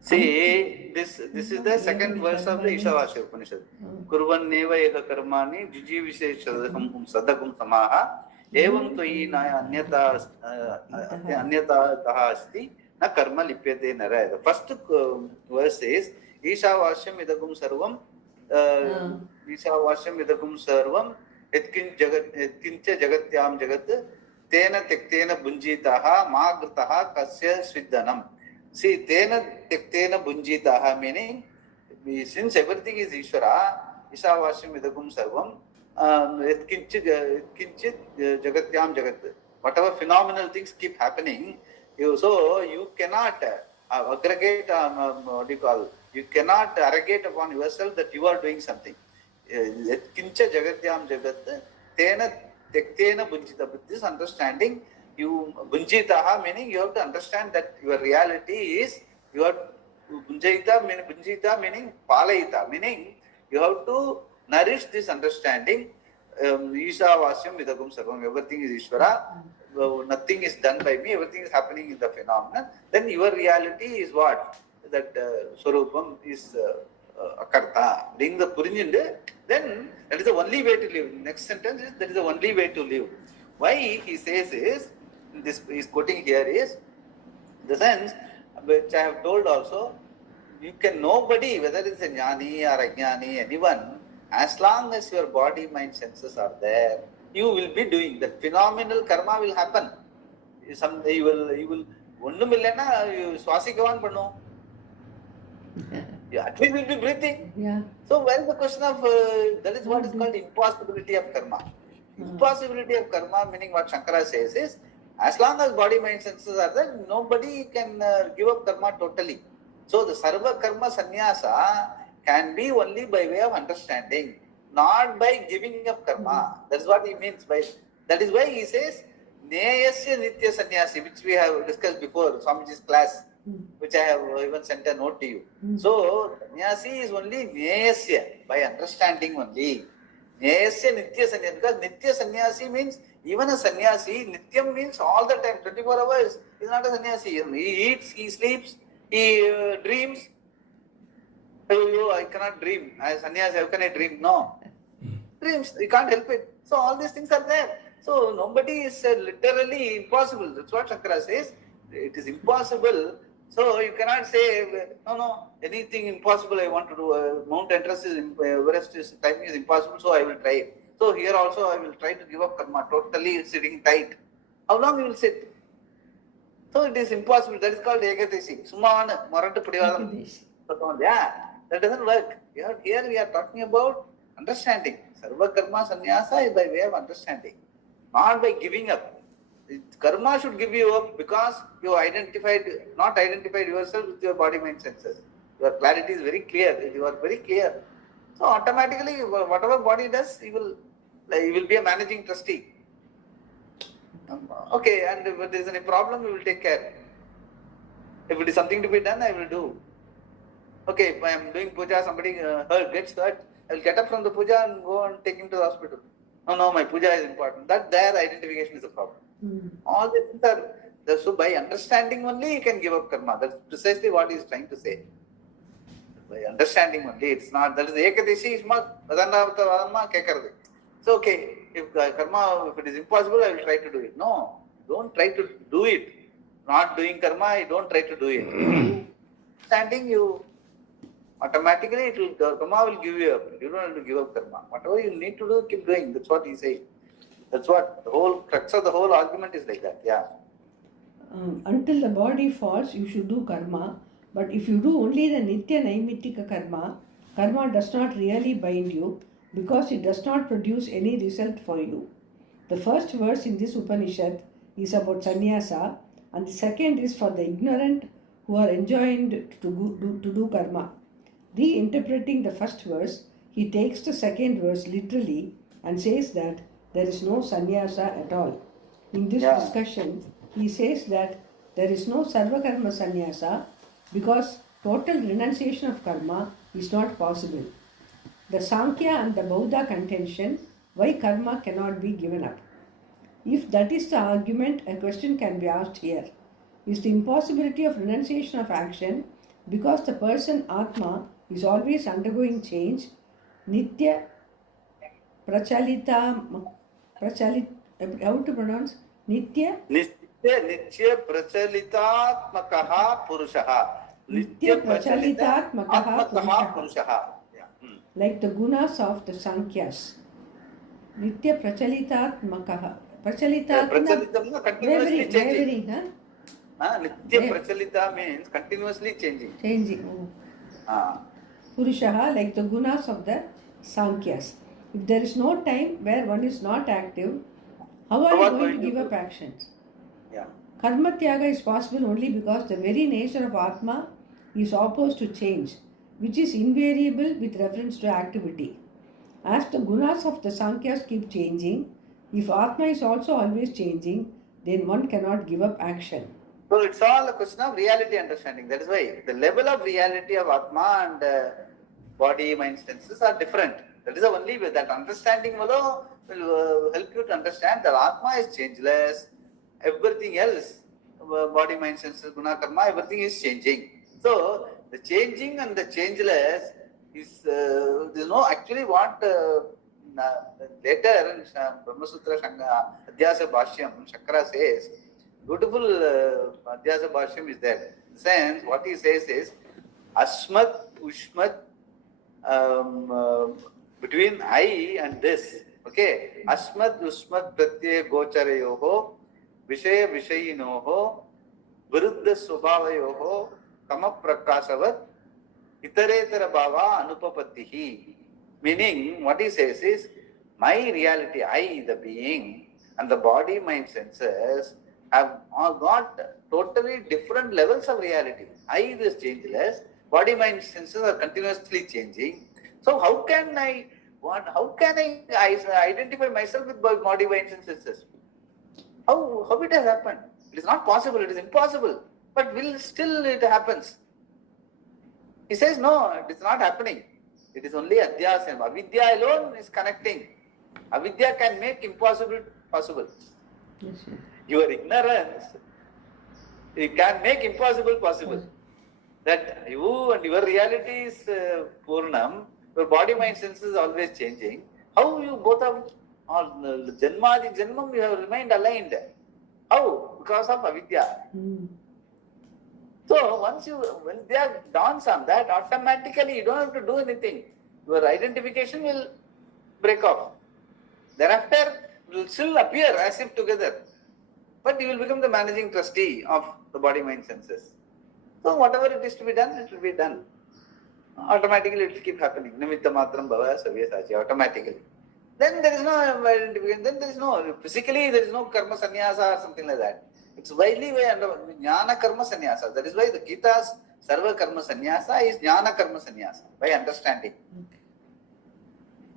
See, this is the second verse of the Ishavasya Upanishad. Kurvan neva eka karmani jivishet sadagum samaha evam tvayi na anyata taha asti na karma lipyate nare. The first verse is Ishavasyam idagum sarvam Ishavasyam idagum sarvam etkincha jagatyam jagat tena tektena bunjitaha magritaha kasya sviddanam. See, tena tektena bunjitaha, meaning since everything is Ishvara, Ishavasyam idagum sarvam etkinchit jagatyam jagat. Whatever phenomenal things keep happening, you cannot aggregate, you cannot arrogate upon yourself that you are doing something. Etkincha jagatyam jagat tena tektena bunjita. With this understanding, bunjitaha, meaning you have to understand that your reality is, bunjita meaning palayita, meaning you have to nourish this understanding. Ishavasyam vidagum sarvam, everything is Ishvara, nothing is done by me, everything is happening in the phenomenon. Then your reality is what? That Swarupam is Akarta. Being the Purinjinde, then that is the only way to live. Next sentence is that is the only way to live. Why he says is, this is quoting here is, the sense which I have told also, you can, nobody, whether it's a jnani or ajnani, anyone, as long as your body, mind, senses are there, you will be doing that. Phenomenal karma will happen. Someday you will, one million, you swasikavan pannu. Yeah, at least you will be breathing. Yeah. So where is the question of, that is what is called impossibility of karma. Impossibility of karma, meaning what Shankara says is, as long as body, mind, senses are there, nobody can give up karma totally. So the sarva karma sannyasa can be only by way of understanding, not by giving up karma. That is what he means by. That is why he says neyasya nitya sannyasi, which we have discussed before, Swamiji's class, which I have even sent a note to you. So sannyasi is only neyasya, by understanding only. Neyasya nitya sannyasi, because nitya sannyasi means even a sannyasi, nityam means all the time, 24 hours. He is not a sannyasi. He eats, he sleeps, he dreams. Oh, I cannot dream. As sannyasi, how can I dream? No. Dreams, you can't help it. So all these things are there. So nobody is literally impossible. That's what Shankara says. It is impossible. So you cannot say, no, anything impossible I want to do. Mount Everest is climbing is impossible, so I will try it. So here also I will try to give up karma, totally sitting tight. How long you will sit? So it is impossible. That is called Egatesi. Sumana, Maranta Pudivadam. Yeah, that doesn't work. Here we are talking about understanding. Sarva karma sannyasa is by way of understanding, not by giving up. Karma should give you up because you not identified yourself with your body, mind, senses. Your clarity is very clear. You are very clear. So automatically, whatever body does, you will be a managing trustee. Okay, and if there is any problem, we will take care. If it is something to be done, I will do. Okay, if I am doing puja, somebody gets hurt, I will get up from the puja and go and take him to the hospital. No, my puja is important. That their identification is a problem. All these things are, so by understanding only you can give up karma. That's precisely what he is trying to say. By understanding only, it's not, that is Ekadeshi Isma Vadanavata Kekaradu. So okay, if karma, if it is impossible, I will try to do it. No, don't try to do it. Not doing karma, don't try to do it. Understanding, you automatically karma will give you up. You don't have to give up karma. Whatever you need to do, keep doing. That's what he says. That's what the whole crux of the whole argument is like that. Yeah. Until the body falls, you should do karma. But if you do only the nitya naimittika karma, karma does not really bind you because it does not produce any result for you. The first verse in this Upanishad is about sannyasa, and the second is for the ignorant who are enjoined to do karma. Reinterpreting the first verse, he takes the second verse literally and says that there is no sannyasa at all. In this discussion, he says that there is no sarvakarma sannyasa because total renunciation of karma is not possible. The Sankhya and the Bauddha contention why karma cannot be given up. If that is the argument, a question can be asked here. Is the impossibility of renunciation of action because the person Atma is always undergoing change, nitya prachalita, how to pronounce? Nitya prachalitatmakaha purushaha. Nitya prachalitatmakaha purushaha. Like the gunas of the Sankyas. Nitya prachalitatmakaha. Prachalitam continuously changing. Huh? Nitya prachalita means continuously changing. Purushaha, like the gunas of the Sankyas. If there is no time where one is not active, how are you going to give up actions? Yeah. Karma Tyaga is possible only because the very nature of Atma is opposed to change, which is invariable with reference to activity. As the gunas of the Sankyas keep changing, if Atma is also always changing, then one cannot give up action. So it's all a question of reality understanding. That is why the level of reality of Atma and body, mind, senses are different. That is the only way. That understanding will help you to understand that Atma is changeless. Everything else, body, mind, senses, guna, karma, everything is changing. So the changing and the changeless is, actually what later in Brahma Sutra Adhyasa Bhashyam, Shankara says, beautiful Adhyasa Bhashyam is there. In the sense, what he says is, Asmat, Ushmat, between I and this, okay, Asmat, Ushmat, Pratyaya, Gocharayoho, Vishaya, Vishayinoho, Viruddha Swabhavayoho, Kama Prakasavat, Itaretara Bhava Anupapattihi. Meaning, what he says is, my reality, I, the being, and the body, mind, senses, have all got totally different levels of reality. I is changeless, body, mind, senses are continuously changing. So how can I identify myself with body, mind, senses? How it has happened? It is not possible, it is impossible. But still it happens. He says, no, it is not happening. It is only adhyasa. Avidya alone is connecting. Avidya can make impossible possible. Yes, sir. Your ignorance, it can make impossible possible. That you and your reality is Purnam, your body, mind, senses is always changing. How you both have, Janmam, you have remained aligned. How? Because of avidya. So when there dawns on that, automatically you don't have to do anything. Your identification will break off. Thereafter, it will still appear as if together. But you will become the managing trustee of the body, mind, senses. So whatever it is to be done, it will be done. Automatically it will keep happening. Nimitta matram bhava savya sachi. Automatically. Then there is no identification. Then there is no, physically there is no karma sannyasa or something like that. It's widely way under jnana karma sannyasa. That is why the Gita's sarva karma sannyasa is jnana karma sannyasa, by understanding.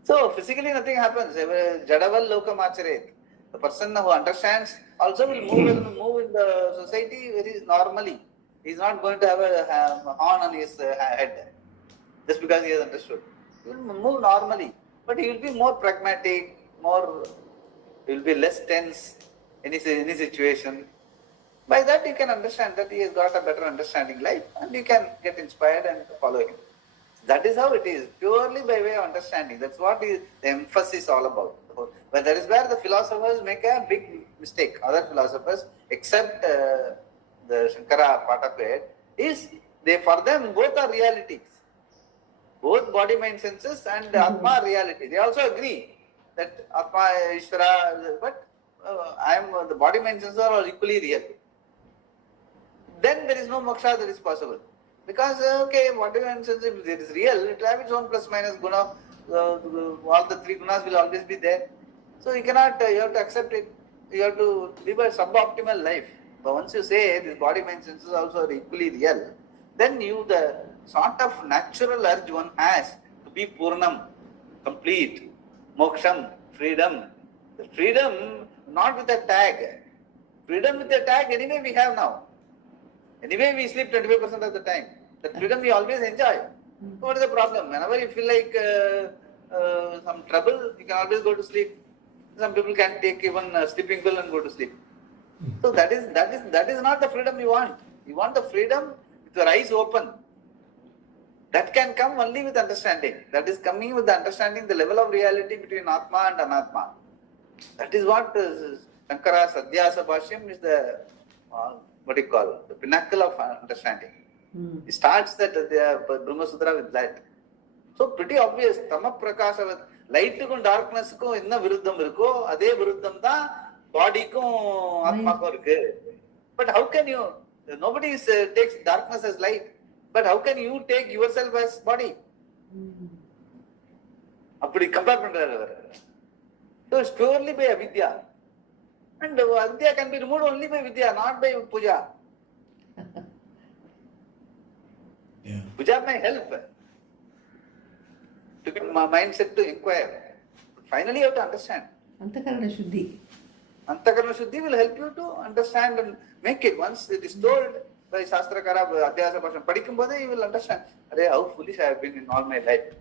So physically nothing happens. Jadaval lokam acharet. The person who understands also will move in the society very normally. He is not going to have a horn on his head. just because he has understood. He will move normally, but he will be more pragmatic, he will be less tense in any situation. By that you can understand that he has got a better understanding life, and you can get inspired and follow him. That is how it is, purely by way of understanding. That's what the emphasis is all about. But that is where the philosophers make a big mistake. Other philosophers, except the Shankara part of it, is for them both are realities. Both body, mind, senses and Atma are reality. They also agree that Atma, Ishvara, but the body, mind, senses are all equally real. Then there is no moksha that is possible. Because, body, mind, senses, if it is real, it will have its own plus minus guna. All the three gunas will always be there. So you cannot, you have to accept it. You have to live a suboptimal life. But once you say this body, mind, senses also are equally real, then the sort of natural urge one has to be Purnam, complete, Moksham, freedom. The freedom not with a tag. Freedom with a tag anyway we have now. Anyway we sleep 25% of the time. That freedom we always enjoy. So what is the problem? Whenever you feel like some trouble, you can always go to sleep. Some people can take even a sleeping pill and go to sleep. So that is not the freedom you want. You want the freedom with your eyes open. That can come only with understanding. That is coming with the understanding the level of reality between Atma and Anatma. That is what Shankara's Adhyasa Bhashyam is the the pinnacle of understanding. He starts that Brahma Sutra with that. So pretty obvious. Tama Prakasha, light and darkness ko inna viruddham irukko, ade viruddham da body ko Atma ko irukku. But how can you? Nobody takes darkness as light. But how can you take yourself as body? Appadi compare pandra. So it's purely by avidya. And avidya can be removed only by vidya, not by puja. Yeah. Puja may help to get my mindset to inquire. Finally, you have to understand. Antakarana Shuddhi. Antakarana Shuddhi will help you to understand and make it. Once it is told by Shastrakara, Adhyasa Bhashyam, Padikumbode, you will understand. How foolish I have been in all my life.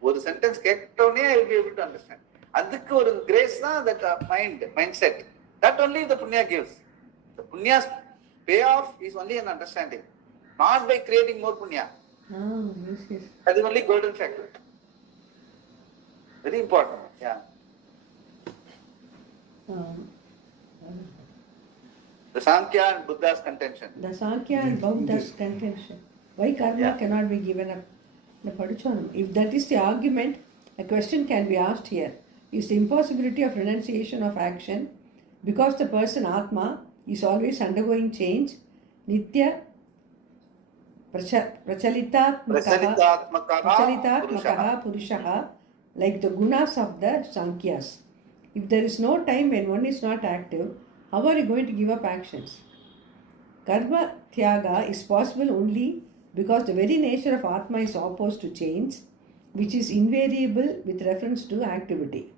One sentence kettone, I will be able to understand. Adhikku oru grace na that mindset. That only the punya gives. The punya's payoff is only an understanding. Not by creating more punya. Yes. That is only golden factor. Very important. Yeah. The Sankhya and Buddha's contention. The Sankhya and Buddha's contention. Why karma cannot be given up? If that is the argument, a question can be asked here. Is the impossibility of renunciation of action because the person Atma is always undergoing change, Nitya Prachalitatmakaha Purushaha, like the gunas of the Sankhyas. If there is no time when one is not active, how are you going to give up actions? Karma Tyaga is possible only because the very nature of Atma is opposed to change, which is invariable with reference to activity.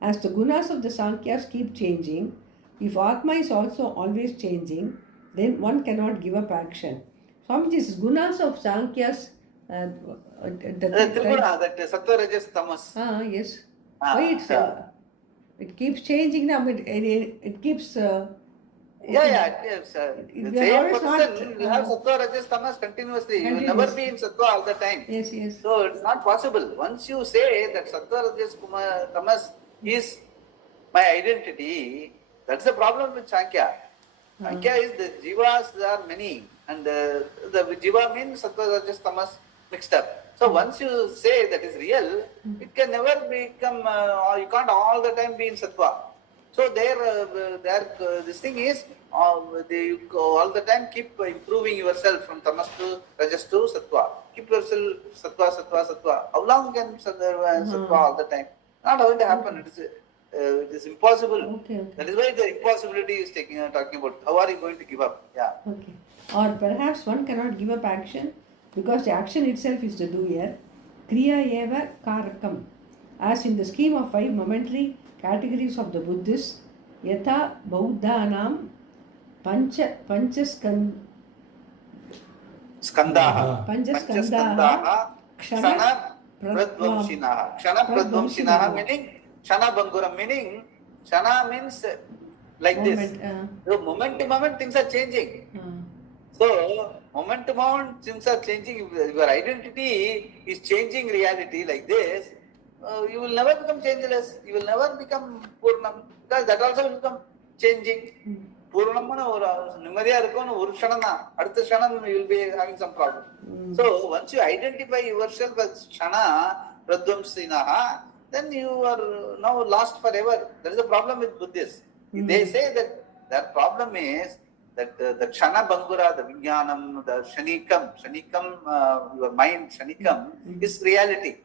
As the gunas of the Sankhyas keep changing, if Atma is also always changing, then one cannot give up action. Some of these gunas of Sankhya's Triguna, that Sattva, Rajas, Tamas. Yes. Why it keeps changing now, it keeps... Yes. The same person will have Sattva, Rajas, Tamas continuously. You will never be in Sattva all the time. Yes. So it's not possible. Once you say that Sattva, Rajas, Tamas is my identity, that's the problem with Sankhya. Sankhya is the jivas are many, and the jiva means Sattva, Rajas, Tamas mixed up. So once you say that is real, it can never become, you can't all the time be in Sattva. So this thing is, you all the time keep improving yourself from Tamas to Rajas to Sattva. Keep yourself Sattva. How long can Sattva all the time? Not going to happen. It is impossible. Okay. That is why the impossibility is talking about. How are you going to give up? Yeah. Okay. Or perhaps one cannot give up action because the action itself is the doer. Kriya eva karakam. As in the scheme of 5 momentary categories of the Buddhists, yatha bauddhanam panchaskandaha Skandaha. Kshana Pradvamshinaha. Kshana Pradvamshinaha meaning Kshana Banguram, meaning Kshana means like this. So moment to moment things are changing. So moment to moment things are changing. Your identity is changing reality like this. You will never become changeless. You will never become Purnam, because that also will become changing. Purnamana or Nimadiya Rukon or Shanana. At the Shanana you will be having some problem. So once you identify yourself as Shana Pradvamsinaha, then you are now lost forever. There is a problem with Buddhists. They say that their problem is that the Kshana Bangura, the Vijnanam, the Shanikam, your mind, Shanikam, is reality.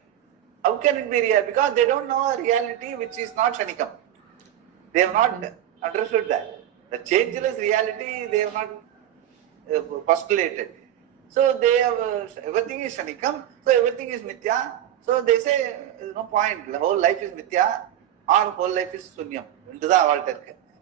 How can it be real? Because they don't know a reality which is not Shanikam. They have not understood that. The changeless reality they have not postulated. So they have, everything is Shanikam, so everything is Mithya. So they say, there is no point, the whole life is Mithya or whole life is Sunyam.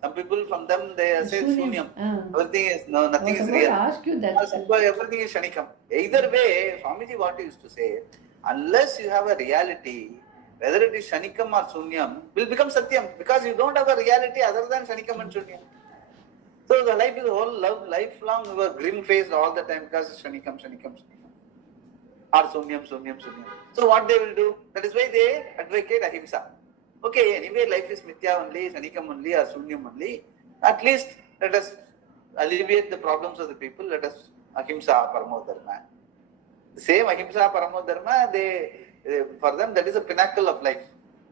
Some people from them, they say Sunyam. Everything is, no, nothing is real. Ask you that. Everything is Shanikam. Either way, Swamiji what he used to say, unless you have a reality, whether it is Shanikam or Sunyam, will become Satyam, because you don't have a reality other than Shanikam and Sunyam. So the life is whole lifelong, you are grim faced all the time because it's Shanikam. Or Sunyam. So what they will do? That is why they advocate Ahimsa. Okay, anyway, life is Mithya only, Shanikam only, or Sunyam only. At least let us alleviate the problems of the people. Let us Ahimsa Paramo Dharma. The same Ahimsa Paramo Dharma, for them that is a pinnacle of life.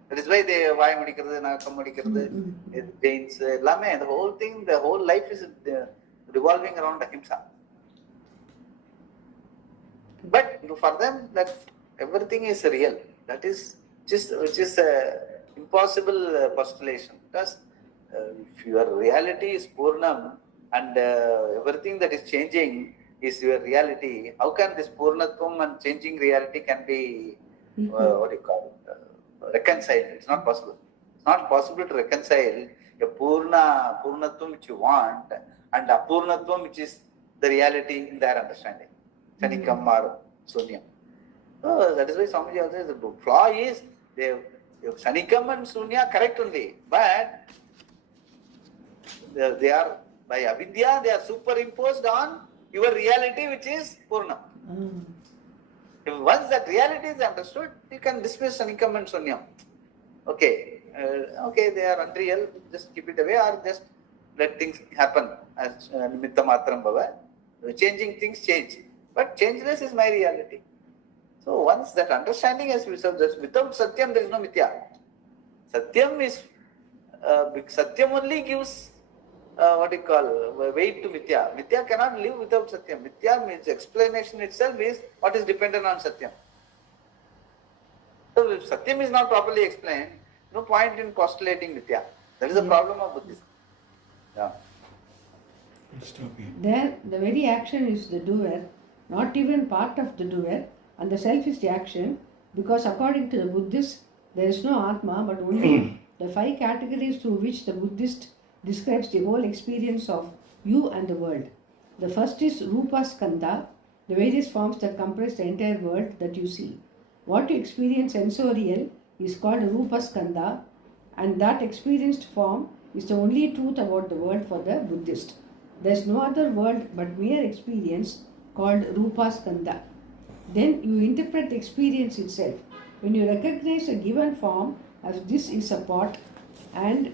That is why they Vayam Adikaradu, Nakam Adikaradu, Jains, Lame, the whole thing, the whole life is revolving around Ahimsa. But for them, that everything is real. That is which is impossible postulation. Because if your reality is Purnam and everything that is changing is your reality, how can this Purnatvam and changing reality can be reconciled? It's not possible. It's not possible to reconcile a Purnatvam which you want and a Purnatvam which is the reality in their understanding. Shanikam or Sunyam. So that is why Swamiji also says the flaw is Shanikam and Sunya correct only, but they are by avidya, they are superimposed on your reality which is Purnam. If once that reality is understood, you can dismiss Shanikam and Sunyam. Okay, they are unreal, just keep it away or just let things happen as Nimitta Matram Bhava. Changing things change. But changeless is my reality. So once that understanding has resolved, without Satyam there is no Mithya. Satyam is, Satyam only gives weight to Mithya. Mithya cannot live without Satyam. Mithya means explanation itself is what is dependent on Satyam. So if Satyam is not properly explained, no point in postulating Mithya. That is the problem of Buddhism. Yeah. There, the very action is the doer, not even part of the doer, and the self is the action, because according to the Buddhist, there is no Atma, but only the 5 categories through which the Buddhist describes the whole experience of you and the world. The first is Rupa Skandha, the various forms that comprise the entire world that you see. What you experience sensorial is called Rupa Skandha, and that experienced form is the only truth about the world for the Buddhist. There is no other world but mere experience called Rupa Skandha. Then you interpret the experience itself. When you recognize a given form as this is a pot and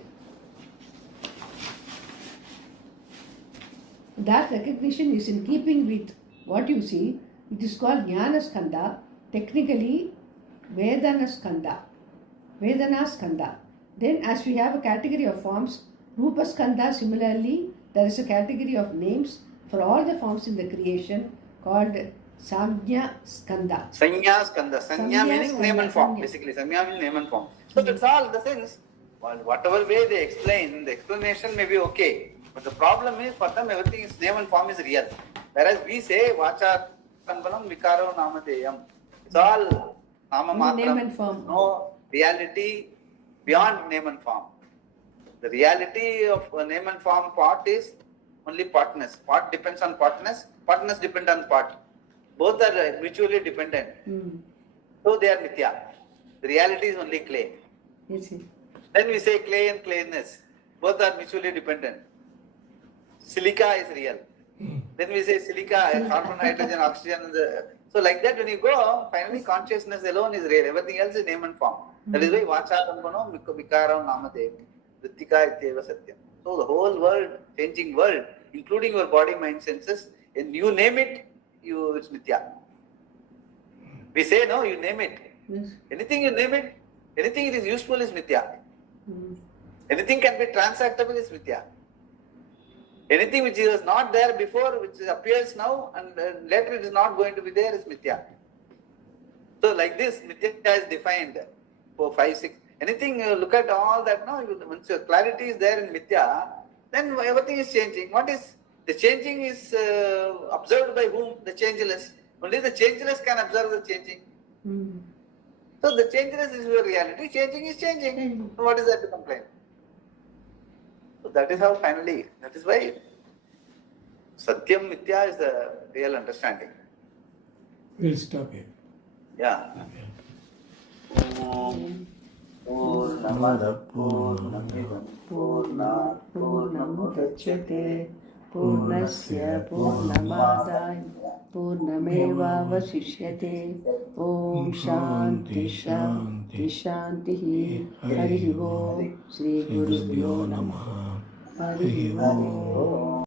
that recognition is in keeping with what you see, it is called Jnana Skandha, technically Vedana Skandha. Then as we have a category of forms, Rupa Skandha, similarly there is a category of names for all the forms in the creation called Sanya Skandha. Sanya meaning name and form. Basically, Sanya means name and form. So that's all the sense. Whatever way they explain, the explanation may be okay. But the problem is for them everything is name and form is real. Whereas we say Vacha Kanpanam Vikaro Namadeyam. It's all Nama Matram. Name and form. No reality beyond name and form. The reality of name and form part is only partness. Part depends on partness. Partness depends on part. Both are mutually dependent. So they are mithya. The reality is only clay. Yes, yes. Then we say clay and clayness. Both are mutually dependent. Silica is real. Then we say silica, carbon, hydrogen, oxygen. So like that when you go, finally consciousness alone is real. Everything else is name and form. That is why vacharambano vikaram namadev. Rittika ityeva satyam. So the whole world, changing world, including your body, mind, senses, and you name it, it's mithya. We say no, you name it. Yes. Anything you name it, anything it is useful is mithya. Anything can be transactable is mithya. Anything which was not there before, which appears now, and later it is not going to be there, is mithya. So like this, mithya is defined for 5, 6. Anything you look at all that now, once your clarity is there in mithya, then everything is changing. What is the changing is observed by whom? The changeless. Only the changeless can observe the changing. So the changeless is your reality. Changing is changing. So what is that to complain? So that is how finally, that is why Satyam Mithya is the real understanding. We'll stop here. Yeah. Purnamada Purnamidam Purnat Purnamudachyate Purnasya Purnamadaya Purnameva Vasishyate Om Shanti Shanti Shanti Hari Om Shri Gurubhyo Namaha Hari Om